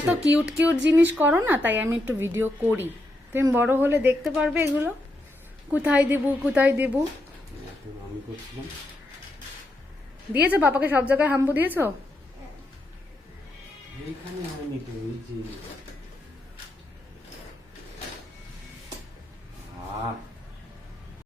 এত cute cute জিনিস করো না, তাই আমি একটু ভিডিও করি। তুমি বড় হলে দেখতে পারবে এগুলো, কোথায় দেবো কোথায় দেবো। আমি করছিলাম। দিয়েছো পাপাকে সব জায়গায় হাম্বু দিয়েছো? এইখানে হয়নি তো, এই যে